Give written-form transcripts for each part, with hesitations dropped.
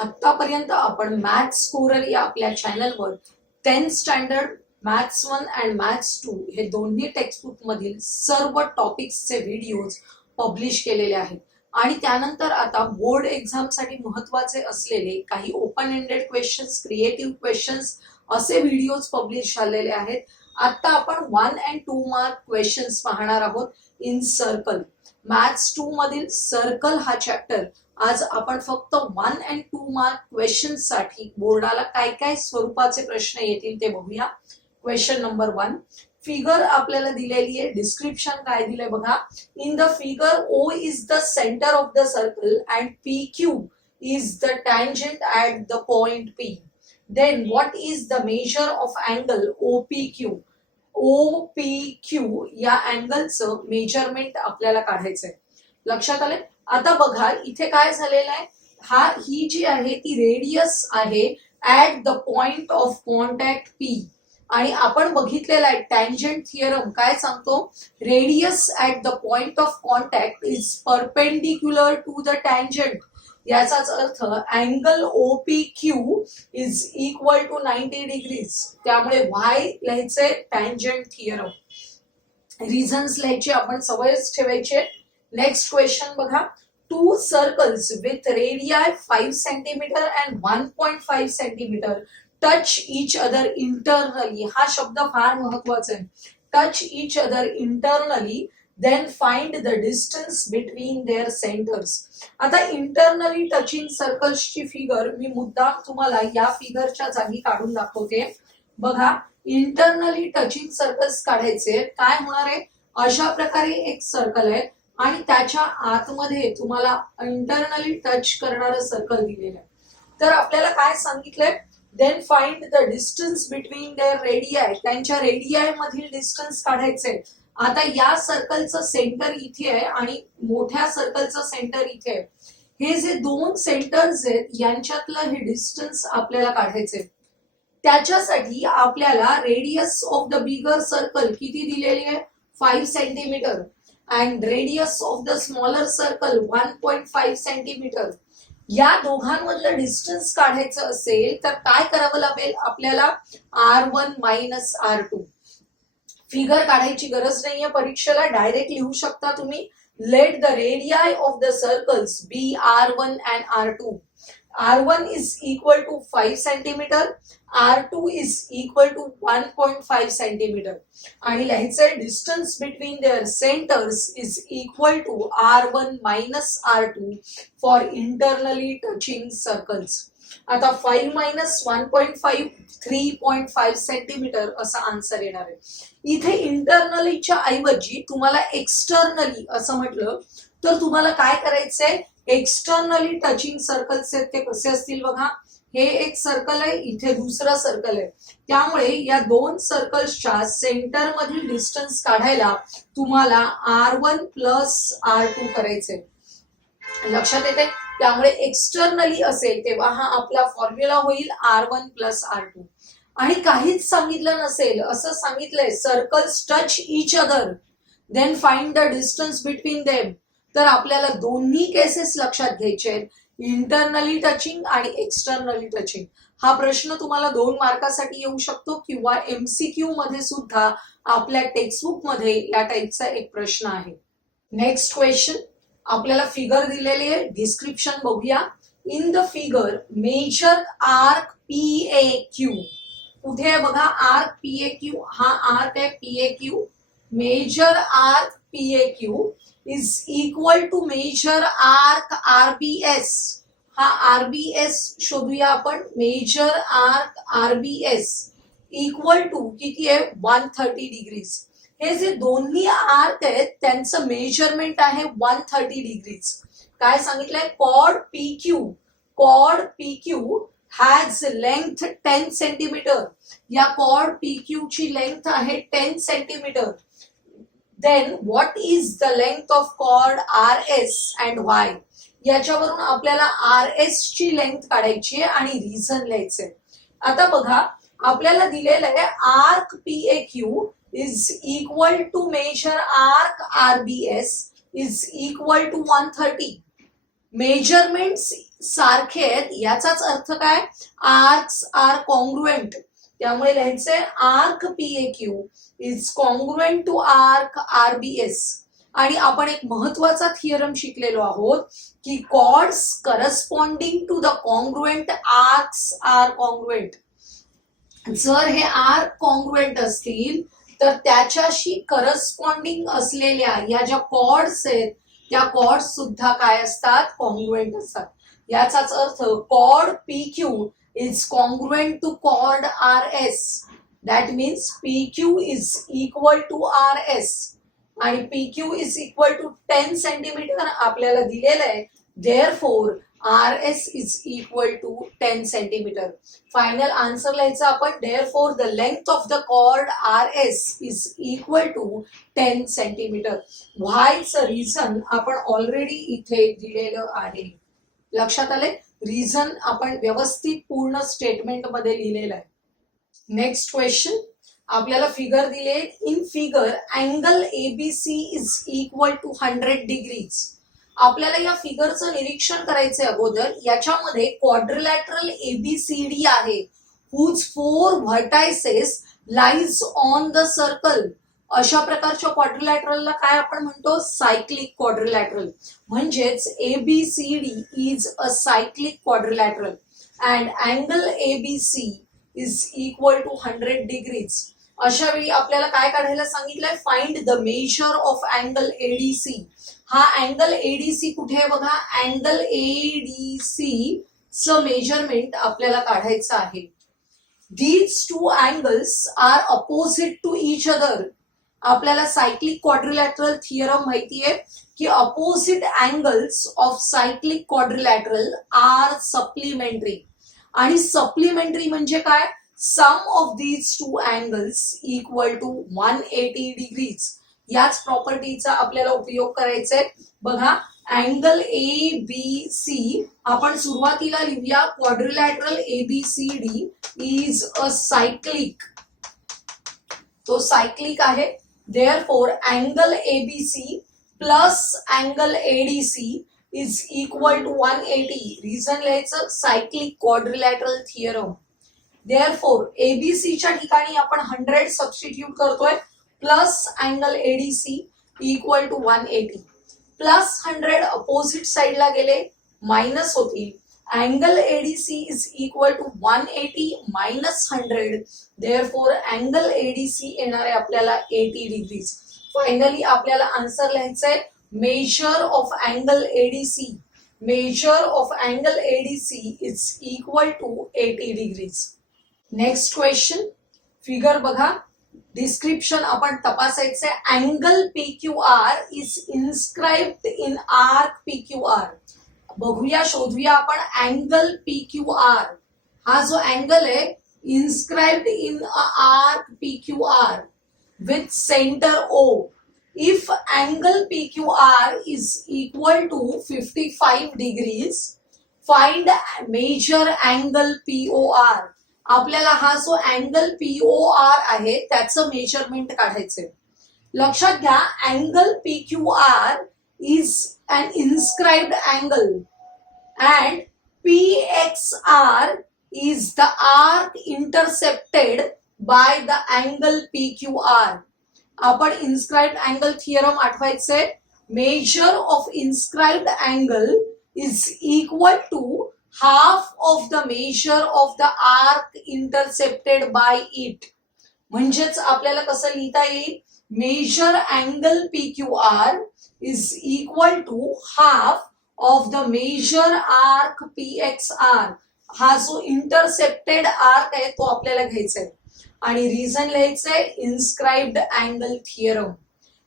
आतापर्यंत आपण maths scorer या आपल्या चॅनलवर 10th standard maths 1 and maths 2 हे दोन्ही टेक्स्टबुक मधील सर्व टॉपिक्सचे व्हिडिओज पब्लिश केलेले आहेत आणि त्यानंतर आता बोर्ड एक्झामसाठी महत्त्वाचे असलेले काही open ended questions, creative questions असे व्हिडिओज पब्लिश झालेले आहेत. आता आपण 1 and 2 मार्क क्वेश्चन्स पाहणार आहोत इन सर्कल. मॅथ्स 2 मधील सर्कल हा चॅप्टर आज आपण फक्त 1 and 2 मार्क क्वेश्चन्स साठी बोर्डाला काय काय स्वरूपाचे प्रश्न येतील ते बघूया. Question number 1. फिगर आपल्याला दिलेली आहे. डिस्क्रिप्शन काय दिलंय बघा. In the figure O is the centre of the circle and PQ is the tangent at the point P. Then what is the measure of angle OPQ? OPQ या अँगलचं measurement आपल्याला काढायचंय. लक्षात आले. आता बघा इथे काय झालेलं आहे. ही जी आहे ती रेडियस आहे at the point of contact P आणि आपण बघितलेला आहे टँजंट थिअरम काय सांगतो. Radius at the point of contact is perpendicular to the tangent. याचाच अर्थ angle OPQ is equal to 90 degrees. त्यामुळे y लिहायचे टँजंट थिअरम. रिझन्स लिहायचे आपण सवयच ठेवायचे. नेक्स्ट क्वेश्चन बघा. Two circles with radii 5 centimetre and 1.5 centimetre touch each other internally. हा शब्द फार महत्वाचा आहे. Touch each other internally then find the distance between their centers. आता इंटरनली टचिंग सर्कल्सची फिगर मी मुद्दाम तुम्हाला या फिगरच्या जागी काढून दाखवते. बघा इंटरनली टचिंग सर्कल्स काढायचे. काय होणार आहे. अशा प्रकारे एक सर्कल आहे आणि त्याच्या आतमध्ये तुम्हाला इंटरनली टच करणारं सर्कल दिलेलं आहे. तर आपल्याला काय सांगितलंय. Then find the distance between their radii. त्यांच्या रेडियाय मधील डिस्टन्स काढायचे. आता या सर्कलचं सेंटर इथे आहे आणि मोठ्या सर्कलचं सेंटर इथे आहे. हे जे दोन सेंटर्स आहेत यांच्यातलं हे डिस्टन्स आपल्याला काढायचे. त्याच्यासाठी आपल्याला radius of the bigger circle किती दिलेली आहे 5 centimetre and radius of the smaller circle 1.5 centimetre. या दोघांमधलं डिस्टन्स काढायचं असेल तर काय करावं लागेल आपल्याला. R1 minus R2. फिगर काढायची गरज नाहीये परीक्षेला. डायरेक्ट लिहू शकता तुम्ही. Let the radii of the circles be R1 and R2. R1 is equal to 5 centimetre. R2 is equal to 1.5 centimetre आणि लिहायचंय distance between their centres is equal to R1 minus R2 for internally touching circles. आता 5 minus 1.5 3.5 centimetre असा answer येणार आहे. इथे इंटरनलीच्या ऐवजी तुम्हाला externally असं म्हटलं तर तुम्हाला काय करायचंय. एक्सटर्नली टचिंग सर्कल्स आहेत ते कसे असतील बघा. हे एक सर्कल आहे, इथे दुसरं सर्कल आहे. त्यामुळे या दोन सर्कल्सच्या सेंटर मधील डिस्टन्स काढायला तुम्हाला R1 प्लस R2 करायचंय. लक्षात येते. त्यामुळे एक्सटर्नली असेल तेव्हा हा आपला फॉर्म्युला होईल R1 प्लस R2. आणि काहीच सांगितलं नसेल असं सांगितलंय circles touch each other than find the distance between them. तर आपल्याला दोन्ही केसेस लक्षात घ्यायचे आहेत. इंटरनली टचिंग आणि एक्सटर्नली टचिंग. हा प्रश्न तुम्हाला 2 मार्कासाठी येऊ शकतो किंवा MCQ मध्ये सुद्धा आपल्या टेक्स्टबुक मध्ये या टाईपचा एक प्रश्न आहे. Next question. आपल्याला फिगर दिलेली आहे. डिस्क्रिप्शन बघूया. In the figure measure arc PAQ. कुठे आहे बघा आर्क PAQ. हा आर्क आहे PAQ. Measure arc PAQ is equal to measure arc RBS. हा RBS शोधूया आपण. Measure arc RBS equal to किती आहे 130 डिग्रीज. हे जे दोन्ही आर्क आहेत त्यांचं मेजरमेंट आहे 130 डिग्रीज. काय सांगितलंय. Chord PQ has length 10 centimetre. या कॉर्ड PQ ची लेंथ आहे 10 centimetre. Then what is the length of chord RS and Y. याच्यावरून आपल्याला RS ची लेंथ काढायची आहे आणि रिझन लिहायचंय. आता बघा आपल्याला दिलेलं आहे arc PAQ is equal to measure arc RBS is equal to 130. Measurements सारखे आहेत याचाच अर्थ काय, आर्क्स आर कॉन्ग्रुएंट. त्यामुळे लिहायचंय arc PAQ is congruent to arc RBS. आणि आपण एक महत्वाचा थिअरम शिकलेलो आहोत की chords corresponding to the congruent arcs are congruent. जर हे आर्क कॉन्ग्रुएंट असतील तर त्याच्याशी करस्पॉन्डिंग असलेल्या या ज्या कॉर्ड्स आहेत त्या कॉर्ड्स सुद्धा काय असतात, कॉन्ग्रुएंट असतात. याचाच अर्थ chord PQ is congruent to chord RS. That means PQ is equal to RS आणि PQ is equal to 10 centimetre आपल्याला दिलेलं आहे. Therefore RS is equal to 10 centimetre. Final answer लिहायचं आपण, therefore the length of the chord RS is equal to 10 centimetre. व्हायचं reason आपण already इथे दिलेलं आहे. लक्षात आले, रिझन आपण व्यवस्थित पूर्ण स्टेटमेंट मध्ये लिहिलेलं आहे. नेक्स्ट क्वेश्चन, आपल्याला फिगर दिले. In figure angle ABC is equal to 100 degrees. आपल्याला या फिगरचं निरीक्षण करायचंय अगोदर. याच्यामध्ये क्वाड्रिलॅटरल ABCD आहे whose 4 vertices lies on the circle. अशा प्रकारच्या क्वाड्रिलॅटरलला काय आपण म्हणतो, सायक्लिक क्वाड्रिलॅटरल. म्हणजेच ABCD is a cyclic quadrilateral and angle ABC is equal to 100 degrees. अशा वेळी आपल्याला काय काढायला सांगितलंय, find the measure of angle ADC. हा अँगल ADC कुठे आहे बघा, अँगल ADC चं मेजरमेंट आपल्याला काढायचं आहे. These two angles are opposite to each other. आपल्याला सायक्लिक क्वाड्रिलॅटरल थिअरम माहितीये की opposite angles of cyclic quadrilateral are supplementary. आणि सप्लिमेंटरी म्हणजे काय, sum of these two angles equal to 180 degrees. याच प्रॉपर्टीचा आपल्याला उपयोग करायचा आहे. बघा, अँगल ABC आपण सुरुवातीला लिहूया, quadrilateral ABCD is a cyclic. तो सायक्लिक आहे. Therefore angle ABC plus angle ADC is equal to 180. Reason लिहायचं, सायक्लिक क्वाड्रिलॅटरल थिअरम. देअरफॉर ABCच्या ठिकाणी आपण 100 सबस्टिट्यूट करतोय, plus angle ADC equal to 180. Plus 100 opposite साइडला गेले, मायनस होतील. Angle ADC is equal to 180 minus 100. Therefore angle ADC येणार आहे आपल्याला 80 डिग्रीज. फायनली आपल्याला आन्सर लिहायचंय, measure of angle ADC. Measure of angle ADC is equal to 80 degrees. Next question, figure बघा. डिस्क्रिप्शन आपण तपासायचे. Angle PQR is inscribed in arc PQR. बघूया, शोधूया आपण अँगल PQR. हा जो अँगल आहे inscribed in arc PQR with centre O. If angle PQR is equal to 55 degrees, find measure angle POR. आपल्याला हा जो अँगल POR आहे त्याचं मेजरमेंट काढायचंय. लक्षात घ्या, angle PQR is an inscribed angle and PXR is the arc intercepted by the angle PQR. आपण inscribed angle theorem आठवायचंय. Measure of inscribed angle is equal to half of the measure of the arc intercepted by it. म्हणजेच आपल्याला कसं लिहिता येईल, measure angle PQR is equal to half of the measure arc PXR. हा जो intercepted arc आहे तो आपल्याला घ्यायचा आहे. आणि रिझन लिहायचंय, इन्स्क्राइब्ड अँगल थिअरम.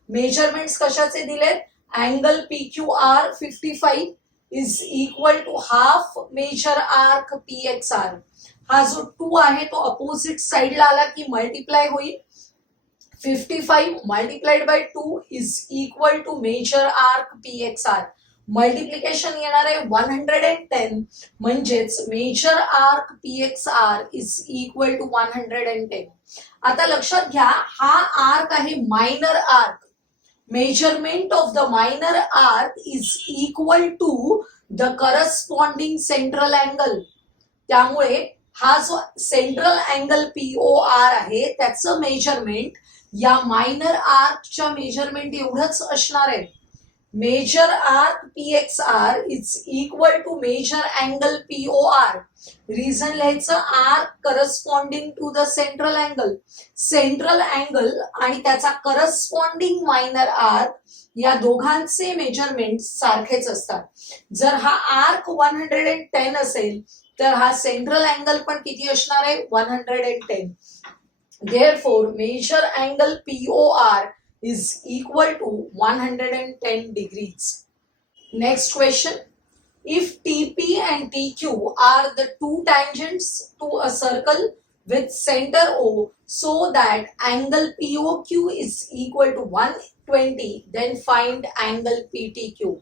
मेजरमेंट्स कशाचे दिलेत, angle PQR 55 is equal to half measure arc PXR. हा जो 2 आहे तो अपोजिट साइडला आला की मल्टिप्लाय होईल. 55 multiplied by 2 is equal to measure arc PXR. Multiplication येणार आहे 110. म्हणजेच measure arc PXR is equal to 110. आता लक्षात घ्या, हा आर्क आहे minor arc. Measurement of the minor arc is equal to the corresponding central angle. त्यामुळे हा जो सेंट्रल अँगल POR आहे त्याचं मेजरमेंट या मायनर आर्कच्या मेजरमेंट एवढंच असणार आहे. Measure arc PXR is equal to measure angle POR. Reason लिहायचं arc corresponding to the central angle. Central angle आणि त्याचा करस्पॉन्डिंग मायनर आर्क या दोघांचे मेजरमेंट सारखेच असतात. जर हा आर्क 110 असेल तर हा सेंट्रल अँगल पण किती असणार आहे 110. Therefore, measure angle POR is equal to 110 degrees. Next question. If TP and TQ are the two tangents to a circle with center O so that angle POQ is equal to 120, then find angle PTQ.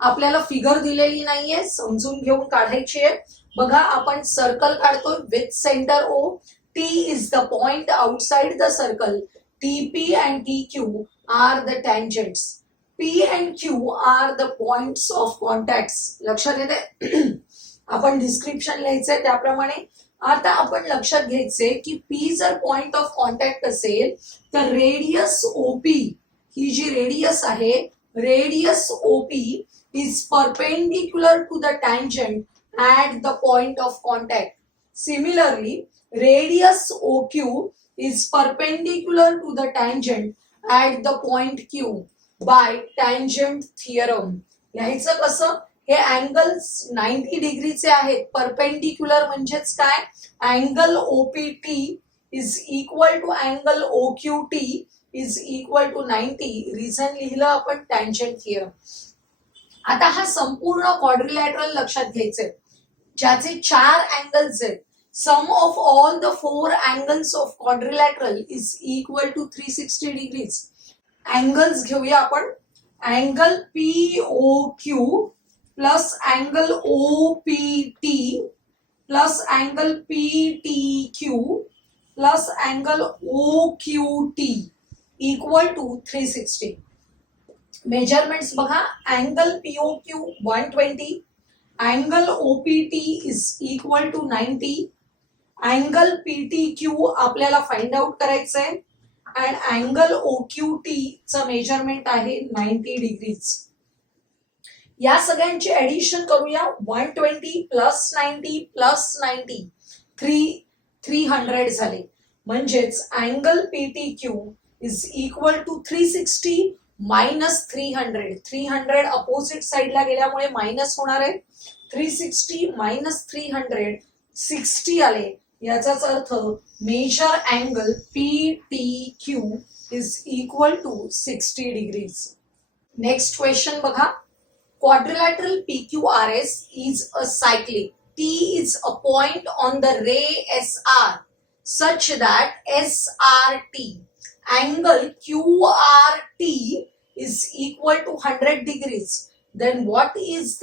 आपल्याला figure दिलेली नाहीये, समजून घेऊन काढायची आहे. बघा आपण circle काढतोय with centre O. T is the point outside the circle. TP and TQ are the tangents. P and Q are the points of contacts. लक्षात येते. आपण डिस्क्रिप्शन लिहायचंय त्याप्रमाणे. आता आपण लक्षात घ्यायचंय की P जर पॉइंट ऑफ कॉन्टॅक्ट असेल तर रेडियस OP ही जी रेडियस आहे radius OP is perpendicular to the tangent at the point of contact. Similarly, radius OQ is perpendicular to the tangent at the point Q by tangent theorem. लिहायचं कसं? हे angles 90 डिग्रीचे आहेत. Perpendicular म्हणजेच काय? Angle OPT is equal to angle OQT is equal to 90. Reason लिहिलं आपण tangent theorem. आता हा संपूर्ण क्वाड्रिलॅटरल लक्षात घ्यायचंय ज्याचे 4 अँगल्स आहेत. Sum of all the 4 angles of quadrilateral is equal to 360 degrees. Angles घेऊया आपण. Angle POQ plus angle OPT plus angle PTQ plus angle OQT equal to 360. Measurements बघा. Angle POQ 120. Angle OPT is equal to 90. Angle PTQ आपल्याला find out करायचंय and angle OQT चं measurement आहे 90 degrees. या सगळ्यांची addition करूया. 120 plus 90 plus 90 300 झाले. म्हणजेच angle PTQ is equal to 360 minus 300. 300 opposite साइडला गेल्यामुळे मायनस होणार आहे. 360 मायनस 300 60 आले. याचाच अर्थ measure angle PTQ is equal to 60 degrees. Next question बघा. Quadrilateral PQRS is a cyclic. T is a point on the ray SR such that SRT angle QRT is equal to 100 degrees. Then what is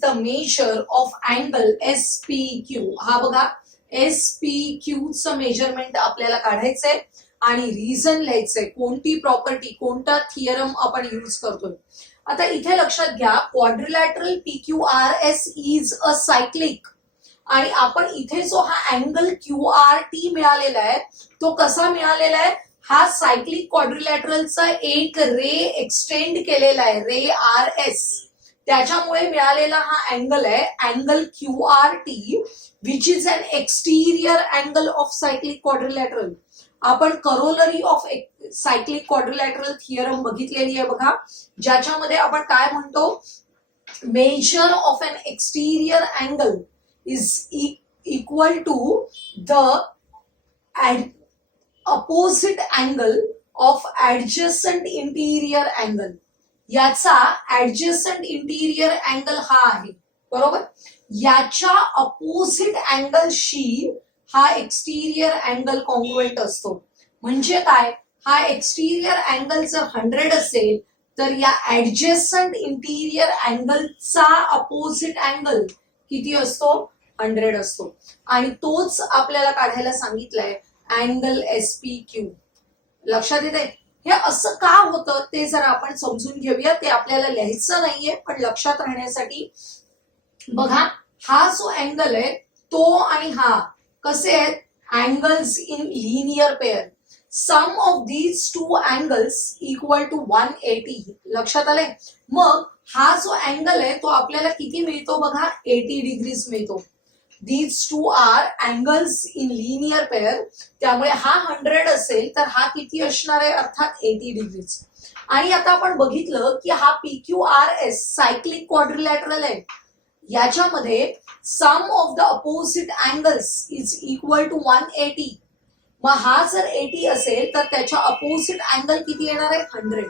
the measure of angle SPQ? हा बघा SPQ चं measurement आपल्याला काढायचंय आणि reason लिहायचंय. कोणती property कोणता theorem आपण यूज करतोय. आता इथे लक्षात घ्या quadrilateral PQRS is a cyclic आणि आपण इथे जो हा अँगल QRT मिळालेला आहे तो कसा मिळालेला आहे? हा सायक्लिक क्वाड्रिलॅटरलचा एक रे एक्सटेंड केलेला आहे रे RS. त्याच्यामुळे मिळालेला हा अँगल आहे angle QRT which is an exterior angle of cyclic quadrilateral. आपण corollary of cyclic quadrilateral theorem बघितलेली आहे बघा ज्याच्यामध्ये आपण काय म्हणतो measure of an exterior angle is equal to the opposite angle of adjacent interior angle. याचा ऍडजस्टंट इंटिरियर अँगल हा आहे बरोबर. याच्या अपोजिट अँगलशी हा एक्सटिरियर अँगल कॉन्ग्रुएंट असतो. म्हणजे काय? हा एक्सटिरियर अँगल जर 100 असेल तर या ऍडजस्टंट इंटिरियर अँगलचा अपोजिट अँगल किती असतो 100 असतो. आणि तोच आपल्याला काढायला सांगितलंय अँगल SPQ. लक्षात येते. हे असं का होतं ते जरा आपण समजून घेऊया. ते आपल्याला लिहायचं नाहीये पण लक्षात राहण्यासाठी बघा, हा जो अँगल आहे तो आणि हा कसे आहेत, angles in linear pair. Sum of these two angles equal to 180. लक्षात आलंय. मग हा जो अँगल आहे तो आपल्याला किती मिळतो बघा, 80 डिग्रीज मिळतो. These two are angles in linear pair. त्यामुळे हा 100 असेल तर हा किती असणार आहे, अर्थात 80 डिग्रीज. आणि आता आपण बघितलं की हा PQRS सायक्लिक क्वाड्रिलॅटरल आहे. याच्यामध्ये sum of the opposite angles is equal to 180. मग हा जर 80 असेल तर त्याच्या अपोजिट अँगल किती येणार आहे, 100.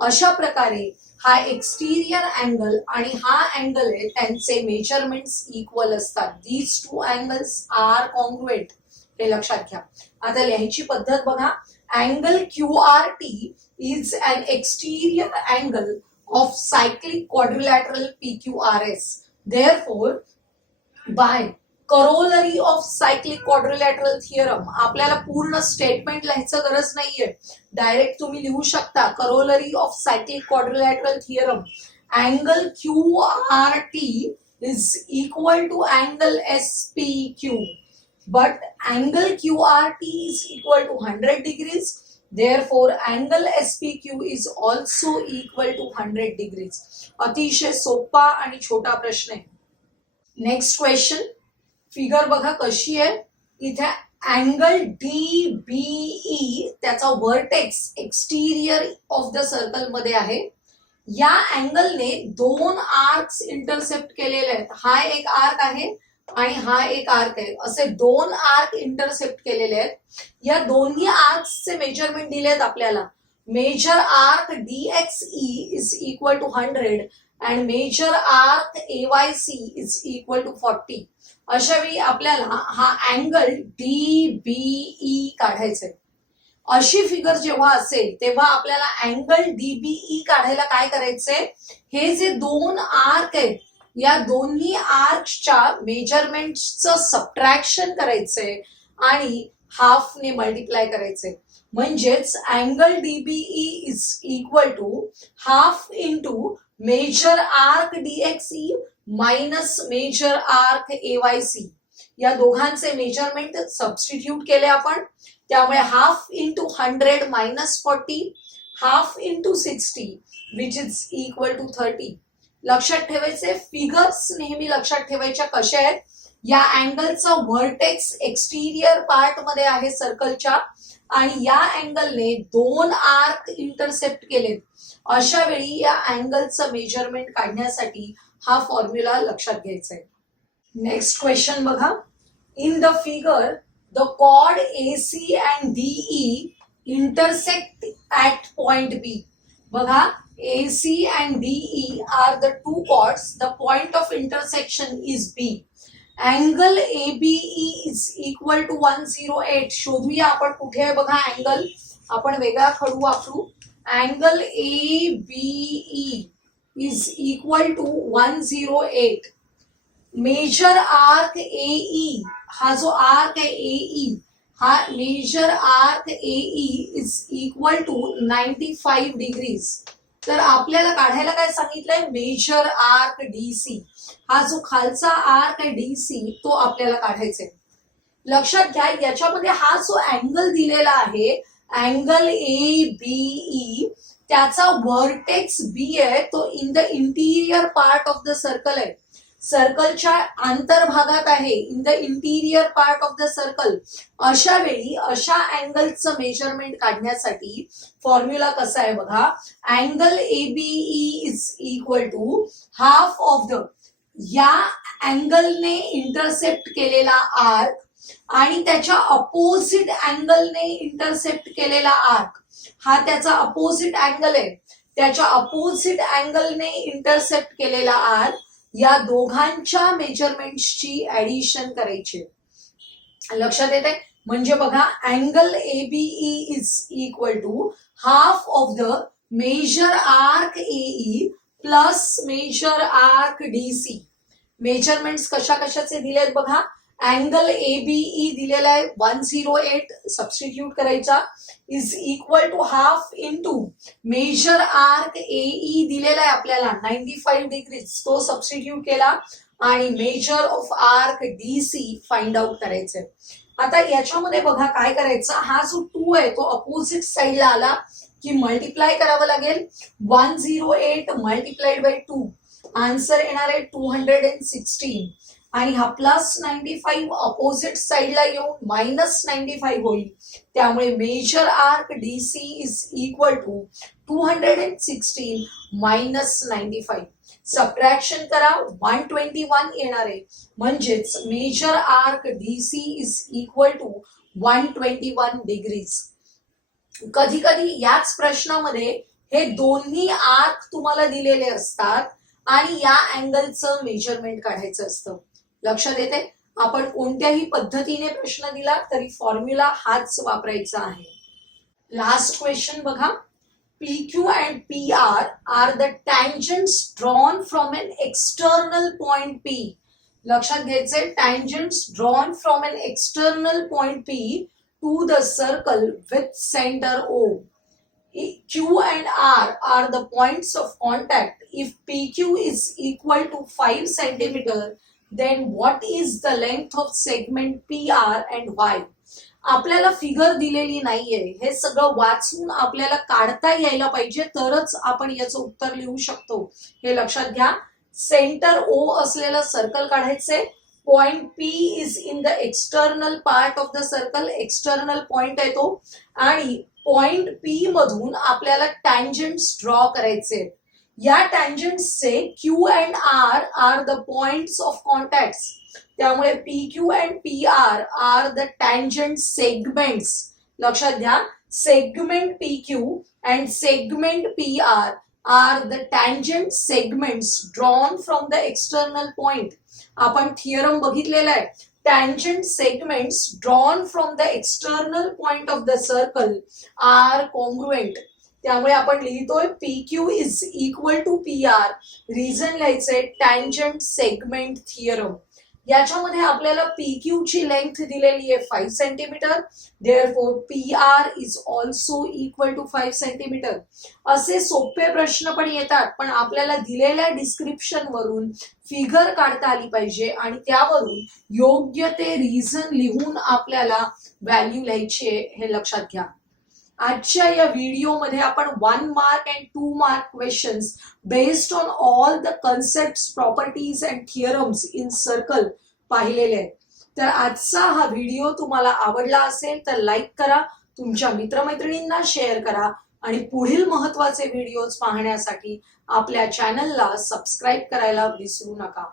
अशा प्रकारे हा एक्सटिरियर अँगल आणि हा अँगल आहे त्यांचे मेजरमेंट्स इक्वल असतात. These two angles are congruent. हे लक्षात घ्या. आता लिहायची पद्धत बघा. Angle QRT is an exterior angle of cyclic quadrilateral PQRS. Therefore, by corollary of cyclic quadrilateral theorem, आपल्याला पूर्ण स्टेटमेंट लिहायचं गरज नाहीये, डायरेक्ट तुम्ही लिहू शकता. corollary of cyclic quadrilateral theorem, angle QRT is equal to angle SPQ, but angle QRT is equal to 100 degrees. Therefore, angle SPQ is also equal to 100 degrees. अतिशय सोपा आणि छोटा प्रश्न आहे. Next question. फिगर बघा कशी आहे. इथे अँगल DBE त्याचा व्हर्टेक्स एक्सटिरियर ऑफ द सर्कल मध्ये आहे. या अँगलने दोन आर्क्स इंटरसेप्ट केलेले आहेत. हा एक आर्क आहे आणि हा एक आर्क आहे. असे दोन आर्क इंटरसेप्ट केलेले आहेत. या दोन्ही आर्क्सचे मेजरमेंट दिलेत आपल्याला. Measure arc DXE is equal to 100 and measure arc AYC is equal to 40. अशा वेळी आपल्याला हा अँगल DBE काढायचा आहे. अशी फिगर जेव्हा असेल तेव्हा आपल्याला अँगल DBE काढायला काय करायचंय, हे जे दोन आर्क आहेत या दोन्ही आर्कच्या मेजरमेंटचं सबट्रॅक्शन करायचंय आणि हाफने मल्टिप्लाय करायचंय. म्हणजेच angle DBE is equal to half into measure arc DXE minus measure arc AYC. या दोघांचे मेजरमेंट सबस्टिट्यूट केले आपण. त्यामुळे half into 100 minus 40, half into 60 which is equal to 30. लक्षात ठेवायचे, फिगर्स नेहमी लक्षात ठेवायच्या कशा आहेत. या अँगलचा व्हर्टेक्स एक्सटिरियर पार्ट मध्ये आहे सर्कलच्या आणि या अँगलने दोन आर्क इंटरसेप्ट केलेत. अशा वेळी या अँगलचं मेजरमेंट काढण्यासाठी हा फॉर्म्युला लक्षात घ्यायचा आहे. नेक्स्ट क्वेश्चन बघा. In the figure the chord AC and DE intersect at point B. बघा, AC and DE are the two chords. The point of intersection is B. Angle ABE is equal to 108. शोधूया आपण कुठे आहे बघा angle. आपण वेगळा खडू वापरू. Angle ABE is equal to 108. Measure arc AE, हा जो आर्क आहे AE, हा measure arc AE is equal to 95 degrees. तर आपल्याला काढायला काय सांगितलंय, मेजर आर्क DC. हा जो खालचा आर्क आहे DC तो आपल्याला काढायचा आहे. लक्षात घ्या, याच्यामध्ये हा जो अँगल दिलेला आहे अँगल ABE, त्याचा व्हर्टेक्स B आहे तो in the interior part of the circle आहे. सर्कलच्या अंतर्भागात आहे, in the interior part of the circle. अशा वेळी अशा अँगलचं मेजरमेंट काढण्यासाठी फॉर्म्युला कसा आहे बघा. Angle ABE is equal to half of the, या अँगलने इंटरसेप्ट केलेला आर्क आणि त्याच्या अपोजिट अँगलने इंटरसेप्ट केलेला आर्क, हा त्याचा अपोजिट अँगल आहे. त्याच्या अपोजिट अँगलने इंटरसेप्ट केलेला आर्क, या दोघांच्या मेजरमेंटची ऍडिशन करायची. लक्षात येते. म्हणजे बघा, angle ABE is equal to half of the measure arc AE plus measure arc DC. Measurements कशा कशाचे दिलेत बघा. अँगल ABE दिलेला आहे 108 सबस्टिट्यूट करायचा is equal to half into measure arc AE दिलेला आहे आपल्याला 95 डिग्रीज, तो सबस्टिट्यूट केला आणि measure of arc DC find out करायचंय. आता याच्यामध्ये बघा काय करायचं, हा जो 2 आहे तो अपोजिट साइडला आला की मल्टिप्लाय करावं लागेल. 108 मल्टिप्लाइड बाय 2 आन्सर येणार आहे 216 आणि हा प्लस 95 अपोजिट साइडला येऊन मायनस 95 होईल. त्यामुळे measure arc DC is equal to 216 minus 95. Subtraction करा 121 येणार आहे, म्हणजेच measure arc DC is equal to 121 degrees. कधी कधी याच प्रश्नामध्ये हे दोन्ही आर्क तुम्हाला दिलेले असतात आणि या अँगलचं मेजरमेंट काढायचं असतं. लक्षात येते, आपण कोणत्याही पद्धतीने प्रश्न दिला तरी फॉर्म्युला हाच वापरायचा आहे. लास्ट क्वेश्चन बघा. PQ and PR are the tangents drawn from an external point P. लक्षात घ्यायचे, tangents drawn from an external point P to the circle with center O. Q and R are the points of contact. If PQ is equal to 5 centimeter, then what is the length of segment PR and Y? आपल्याला figure दिलेली नाहीये, हे सगळं वाचून आपल्याला काढता यायला पाहिजे, तरच आपण याचं उत्तर लिहू शकतो. हे लक्षात घ्या. सेंटर O असलेलं सर्कल काढायचे. Point P is in the external part of the circle, external point आहे तो, आणि पॉइंट P मधून आपल्याला टँजंट्स ड्रॉ करायचे. या टँजंट्सचे Q and R are the points of contacts. त्यामुळे PQ and PR are the tangent segments. लक्षात घ्या, segment PQ and segment PR are the tangent segments drawn from the external point. आपण theorem बघितलेला आहे. Tangent segments drawn from the external point of the circle are congruent. त्यामुळे आपण लिहितोय PQ is equal to PR. Reason लिहायचंय tangent segment theorem. याच्यामध्ये आपल्याला PQ ची लेंथ दिलेली आहे 5 centimetre, therefore PR is also equal to 5 centimetre. असे सोपे प्रश्न पण येतात, पण आपल्याला दिलेल्या डिस्क्रिप्शन वरून फिगर काढता आली पाहिजे आणि त्यावरून योग्य ते रिझन लिहून आपल्याला व्हॅल्यू लिहायची आहे, हे लक्षात घ्या. आजच्या या व्हिडिओमध्ये आपण 1 mark and 2 mark questions based on all the concepts, properties and theorems in circle पाहिलेले आहेत. तर आजचा हा व्हिडिओ तुम्हाला आवडला असेल तर लाईक करा, तुमच्या मित्रमैत्रिणींना शेअर करा आणि पुढील महत्त्वाचे व्हिडिओज पाहण्यासाठी आपल्या चॅनलला सबस्क्राईब करायला विसरू नका.